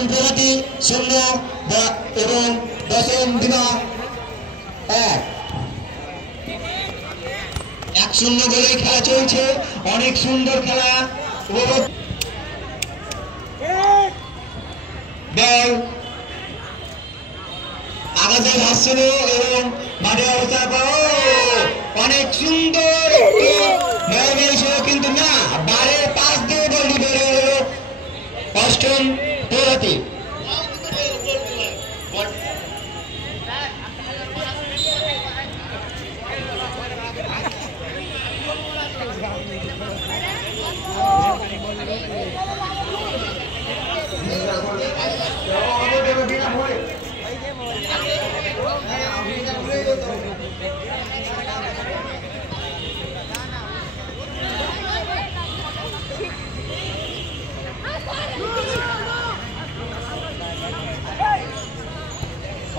নবম প্রগতি 0 এবং দশম বিমা 1-0 গোলে খেলা চলছে। অনেক সুন্দর খেলা। বল আগাজে ভাসছিল এবং মাঠে অবস্থা অনেক সুন্দর কিন্তু না, বারের পাশ দিয়ে বলটি বেড়ে হলো অষ্টম প্রগতি।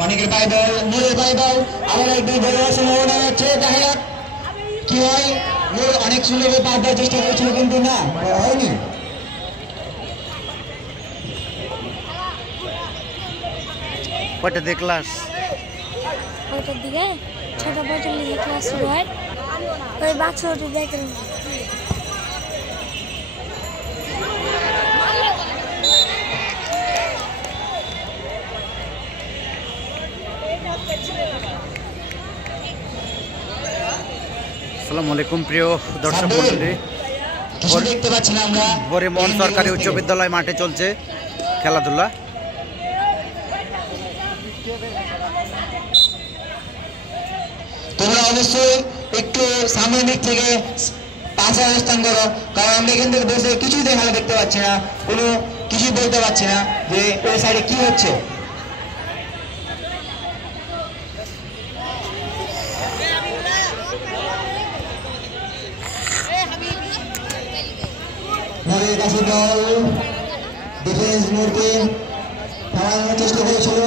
অনেকের পায়ে বল, মোড়ের পায়ে বল, আবার একদম বড় সম্ভাবনা হচ্ছে। দেখা যাক কি হয়। মোড় অনেক সুন্দর পা দেওয়ার চেষ্টা করেছিল কিন্তু না, হয়নি। কয়টা দিয়ে ক্লাস? ওইটার দিকে 6:45 ক্লাস শুরু হয়। ওই বাচ্চাটি দেখেন আসসালামু আলাইকুম প্রিয় দর্শক মণ্ডলী, দেখতে পাচ্ছি না আমরা বরিমন সরকারি উচ্চ বিদ্যালয় মাঠে চলছে খেলাধুলা। তোমরা অবশ্যই একটু সামনের দিক থেকে পাশে অবস্থান করো, কারণ আমরা এখান থেকে বসে কিছুই দেখতে পাচ্ছি না, কোনো কিছুই বলতে পারছি না যে ওই সাইডে কি হচ্ছে। মোড়ের কাছে বল, ডিফেন্স মোড়কে থামানোর চেষ্টা করেছিল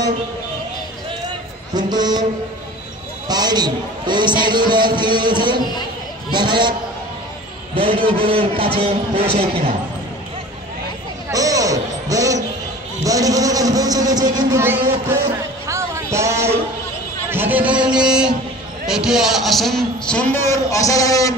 কিন্তু পায়নি। ওই সাইডে বল ফিরে গেছে। দেখা যাক বলটি গোলের কাছে পৌঁছায় কিনা। ও বলটি গোলের কাছে পৌঁছে গেছে কিন্তু তাই হাতে বল নিয়ে এটি সুন্দর অসাধারণ